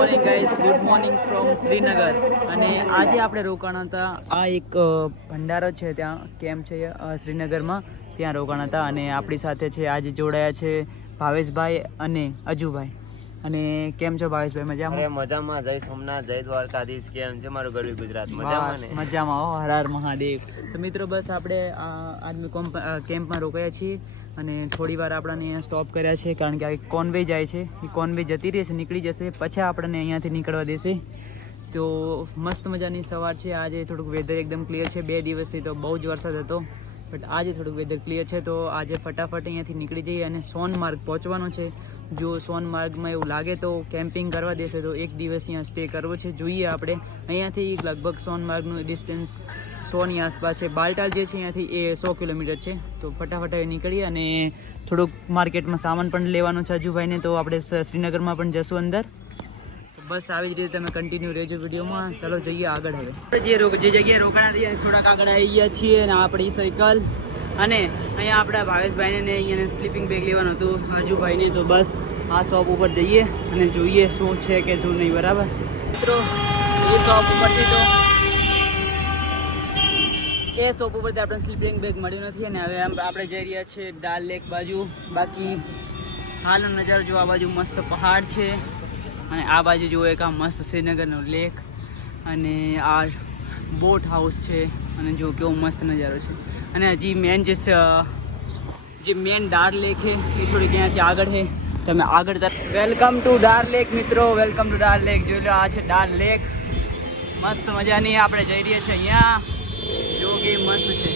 Morning guys, good morning from Srinagar. અને આજે આપણે રોકાણા હતા આ એક ભંડારો છે, ત્યાં કેમ્પ છે શ્રીનગરમાં, ત્યાં રોકાણા હતા. અને આપણી સાથે છે આજે જોડાયા છે ભાવેશભાઈ અને અજુભાઈ. અને કેમ છો ભાવેશભાઈ? મજામાં? અરે મજામાં. જય સોમનાથ, જય દ્વારકાધીશ. કેમ છે મારું ગરવી ગુજરાત? મજામાં ને? મજામાં હો, હર હર મહાદેવ. તો મિત્રો બસ આપણે આજના કેમ્પમાં રોકાયા છીએ અને થોડી વાર આપણને અહીંયા સ્ટોપ કર્યા છે, કારણ કે આ કોનવે જાય છે, એ કોનવે જતી રહેશે, નીકળી જશે, પછી આપણને અહીંયાથી નીકળવા દેશે. તો મસ્ત મજાની સવાર છે આજે. થોડુંક વેધર એકદમ ક્લિયર છે. 2 દિવસથી તો બહુ જ વરસાદ હતો, બટ આજે થોડુંક વેધર ક્લિયર છે. તો આજે ફટાફટ અહીંયાથી નીકળી જઈએ અને સોનમાર્ગ પહોંચવાનો છે. જો સોનમાર્ગમાં એવું લાગે તો કેમ્પિંગ કરવા દેશે, તો 1 દિવસ અહીંયા સ્ટે કરવો છે. જોઈએ આપણે અહીંયાથી લગભગ સોનમાર્ગનું ડિસ્ટન્સ 100ની આસપાસ છે. બાલટાલ જે છે અહીંયાથી એ 100 કિલોમીટર છે. તો ફટાફટ નીકળીએ અને થોડુંક માર્કેટમાં સામાન પણ લેવાનું છે અજુભાઈને, તો આપણે શ્રીનગરમાં પણ જશું અંદર. તો બસ આવી જ રીતે તમે કન્ટિન્યુ રહેજો વિડીયોમાં. ચાલો જઈએ આગળ. હવે આપણે જે જગ્યાએ રોકાણા થયા થોડાક આગળ આવી ગયા છીએ અને આપણી સાયકલ અને અહીંયા આપણા ભાવેશભાઈને અહીંયા સ્લીપિંગ બેગ લેવાનું હતું અજુભાઈને. તો બસ આ શોપ ઉપર જઈએ અને જોઈએ શું છે કે શું નહીં. બરાબર મિત્રો, એ શોપ ઉપરથી તો આપણે સ્લીપિંગ બેગ મળ્યું નથી. અને હવે આપણે જઈ રહ્યા છીએ ડાલ લેક બાજુ. બાકી હાલનો નજારો જો, આ બાજુ મસ્ત પહાડ છે અને આ બાજુ જુઓ એક આ મસ્ત શ્રીનગરનો લેક અને આ બોટ હાઉસ છે. અને જો કેવો મસ્ત નજારો છે. અને હજી મેન જે મેન ડાર લેક છે એ થોડી ત્યાંથી આગળ છે. તમે આગળ વેલકમ ટુ ડાર લેક મિત્રો, વેલકમ ટુ ડાર લેક. જોઈ લો, આ છે ડાર લેક. મસ્ત મજાની આપણે જઈ રહ્યા છીએ અહીંયા. જો કે મસ્ત છે.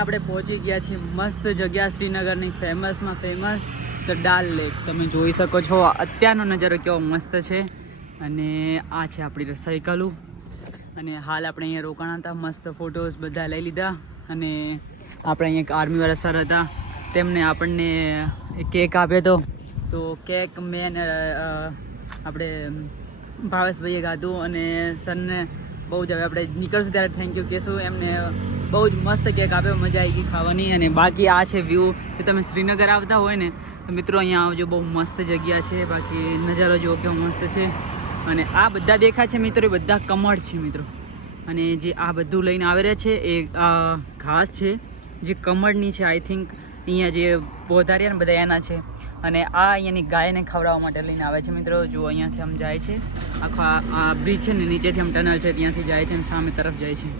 આપણે પહોંચી ગયા છીએ મસ્ત જગ્યા શ્રીનગરની ફેમસમાં ફેમસ ધ ડાલ લેક. તમે જોઈ શકો છો અત્યારનો નજારો કેવો મસ્ત છે. અને આ છે આપણી સાયકલો. અને હાલ આપણે અહીંયા રોકાણા હતા, મસ્ત ફોટોઝ બધા લઈ લીધા. અને આપણે અહીંયા એક આર્મીવાળા સર હતા, તેમને આપણને કેક આપ્યો હતો. તો કેક મેન આપણે ભાવેશભાઈએ ગાધું અને સરને બહુ જ, હવે આપણે નીકળશું ત્યારે થેન્ક યુ કહેશું. એમને બહુ જ મસ્ત કેક આપ્યો, મજા આવી ગઈ ખાવાની. અને બાકી આ છે વ્યૂ. કે તમે શ્રીનગર આવતા હોય ને તો મિત્રો અહીંયા આવજો, બહુ મસ્ત જગ્યા છે. બાકી નજારો જુઓ કેવો મસ્ત છે. અને આ બધા દેખાય છે મિત્રો, એ બધા કમળ છે મિત્રો. અને જે આ બધું લઈને આવી રહ્યા છે એ ઘાસ છે જે કમળની છે. આઈ થિંક અહીંયા જે પોધાર્યા ને બધા એના છે. અને આ અહીંયાની ગાયને ખવડાવવા માટે લઈને આવે છે મિત્રો. જો અહીંયાથી આમ જાય છે, આખો આ બ્રિજ છે ને, નીચેથી આમ ટનલ છે, ત્યાંથી જાય છે અને સામે તરફ જાય છે.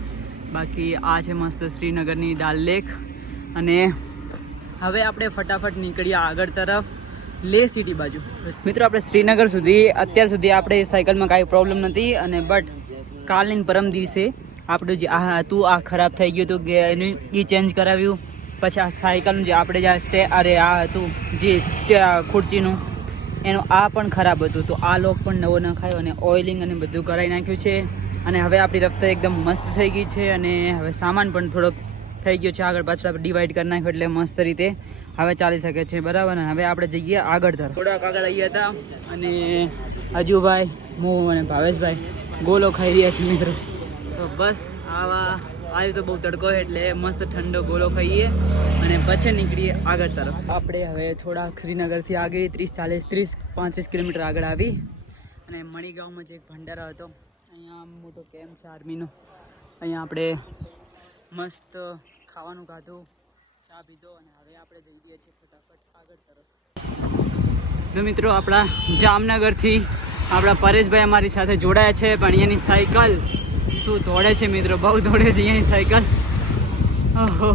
બાકી આ છે મસ્ત શ્રીનગરની ડાલ લેક. અને હવે આપણે ફટાફટ નીકળીએ આગળ તરફ લે સિટી બાજુ. મિત્રો આપણે શ્રીનગર સુધી અત્યાર સુધી આપણે સાયકલમાં કાંઈ પ્રોબ્લેમ નથી. અને બટ કાલની પરમ દિવસે આપણું જે આ હતું આ ખરાબ થઈ ગયું હતું, કે એનું એ ચેન્જ કરાવ્યું. પછી આ સાયકલનું જે આપણે જે આ હતું જે ખુરચીનું એનું આ પણ ખરાબ હતું. તો આ લોક પણ નવો નખાયો અને ઓઇલિંગ અને બધું કરાવી નાખ્યું છે. અને હવે આપણી રફતાર એકદમ મસ્ત થઈ ગઈ છે. અને હવે સામાન પણ થોડોક થઈ ગયો છે, આગળ પાછળ આપણે ડિવાઈડ કરી નાખ્યો એટલે મસ્ત રીતે હવે ચાલી શકે છે. બરાબર ને? હવે આપણે જઈએ આગળ તરફ. થોડાક આગળ આવ્યા હતા અને અજુભાઈ, હું અને ભાવેશભાઈ ગોલો ખાઈ રહ્યા છીએ મિત્રો. તો બસ આજે તો બહુ તડકો એટલે મસ્ત ઠંડો ગોલો ખાઈએ અને પછી નીકળીએ આગળ તરફ. આપણે હવે થોડાક શ્રીનગરથી આગળ 30-35 કિલોમીટર આગળ આવી અને મણીગાંવમાં જે એક ભંડારો હતો, અહીંયા મોટો કેમ્પ છે આર્મીનો. અહીંયા આપણે મસ્ત ખાવાનું ખાધું, ચા પીધો અને હવે આપણે જઈ રહ્યા છીએ ફટાફટ આગળ તરફ. તો મિત્રો આપણા જામનગરથી આપણા પરેશભાઈ અમારી સાથે જોડાયા છે. પણ અહીંયાની સાયકલ શું દોડે છે મિત્રો, બહુ દોડે છે અહીંયાની સાયકલ. ઓહો,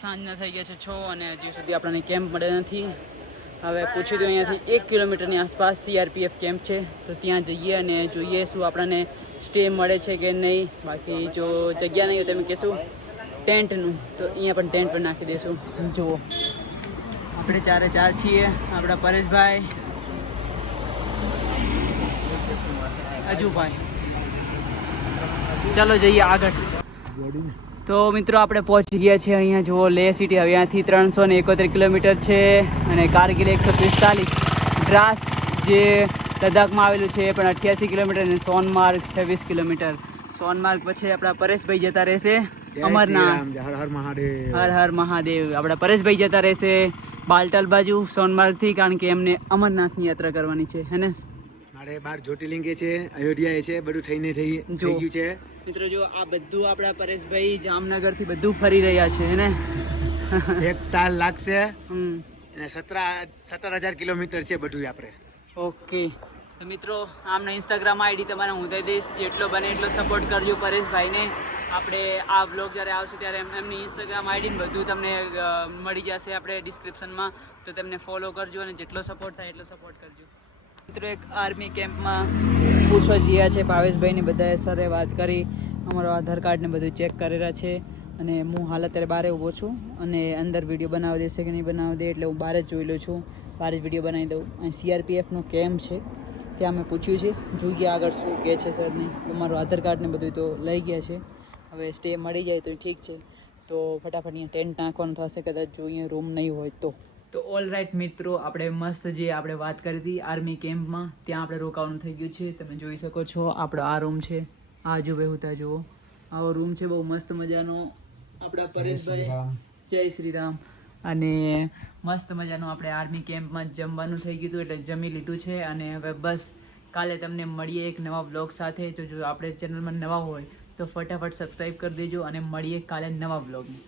સાંજના થઈ ગયા છે 6 અને હજી સુધી આપણને કેમ્પ મળે નથી. હવે પૂછી દઉં, અહીંયાથી 1 કિલોમીટરની આસપાસ CRPF કેમ્પ છે, તો ત્યાં જઈએ અને જોઈએ શું આપણને સ્ટે મળે છે કે નહીં. બાકી જો જગ્યા નહીં હોય તો એમ કહેશું ટેન્ટનું, તો અહીંયા પણ ટેન્ટ પર નાખી દઈશું. જુઓ આપણે 4 છીએ, આપણા પરેશભાઈ, અજુભાઈ. ચાલો જઈએ આગળ. તો મિત્રો આપણે પહોંચી ગયા છીએ અહીંયા. જુઓ લે સિટી. હવે અહીંયાથી 371 કિલોમીટર છે અને કારગિલ 145. દ્રાસ જે લદ્દાખમાં આવેલું છે એ પણ 88 કિલોમીટર અને સોનમાર્ગ 26 કિલોમીટર. સોનમાર્ગ પછી આપણા પરેશભાઈ જતા રહેશે અમરનાથ. હર હર મહાદેવ. હર હર મહાદેવ. આપણા પરેશભાઈ જતા રહેશે બાલટલ બાજુ સોનમાર્ગથી, કારણ કે એમને અમરનાથની યાત્રા કરવાની છે હે ને. મારે 12 જ્યોતિર્લિંગ છે, અયોધ્યા છે, બધું થઈ ગયું છે. મિત્રો જો આ બધું આપણા પરેશભાઈ જામનગરથી બધું ફરી રહ્યા છે હે ને. 1 સાલ લાગશે હમ. અને 17,000 કિલોમીટર છે બધું આપણે. ઓકે તો મિત્રો આમના ઇન્સ્ટાગ્રામ આઈડી તમારે હું દઈ દઈશ, જેટલો બને એટલો સપોર્ટ કરજો પરેશભાઈને. આપણે આ બ્લોગ જ્યારે આવશે ત્યારે એમની ઇન્સ્ટાગ્રામ આઈડીને બધું તમને મળી જશે આપણે ડિસ્ક્રિપ્શનમાં, તો તેમને ફોલો કરજો અને જેટલો સપોર્ટ થાય એટલો સપોર્ટ કરજો. મિત્રો એક આર્મી કેમ્પમાં પૂછવા ગયા છે ભાવેશભાઈને, બધાએ સરે વાત કરી, અમારો આધાર કાર્ડને બધું ચેક કરેલા છે અને હું હાલ અત્યારે બહાર ઊભો છું અને અંદર વિડીયો બનાવી દેશે કે નહીં બનાવી દે, એટલે હું બહાર જ જોઈ લઉં છું, બહાર જ વિડીયો બનાવી દઉં. અહીં CRPFનો કેમ્પ છે, ત્યાં મેં પૂછ્યું છે, જોઈએ આગળ શું કહે છે સરને. અમારું આધાર કાર્ડને બધું તો લઈ ગયા છે, હવે સ્ટે મળી જાય તો ઠીક છે, તો ફટાફટ અહીંયા ટેન્ટ નાખવાનું થશે કદાચ જો અહીંયા રૂમ નહીં હોય તો. તો ઓલ રાઈટ મિત્રો, આપણે મસ્ત જે આપણે વાત કરી હતી આર્મી કેમ્પમાં, ત્યાં આપણે રોકાવાનું થઈ ગયું છે. તમે જોઈ શકો છો આપણો આ રૂમ છે, આ જો બેહુતા જુઓ, આવો રૂમ છે બહુ મસ્ત મજાનો. આપણા પરેશભાઈ જય શ્રી રામ. અને મસ્ત મજાનું આપણે આર્મી કેમ્પમાં જમવાનું થઈ ગયું હતું, એટલે જમી લીધું છે. અને હવે બસ કાલે તમને મળીએ એક નવા બ્લોગ સાથે. તો જો આપણે ચેનલમાં નવા હોય તો ફટાફટ સબસ્ક્રાઈબ કરી દેજો અને મળીએ કાલે નવા બ્લોગમાં.